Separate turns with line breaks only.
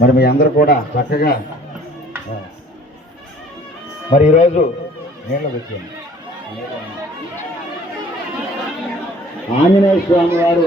మరి మీ అందరూ కూడా చక్కగా మరి ఈరోజు నీళ్ళ తెచ్చాను ఆంజనేయ స్వామి వారు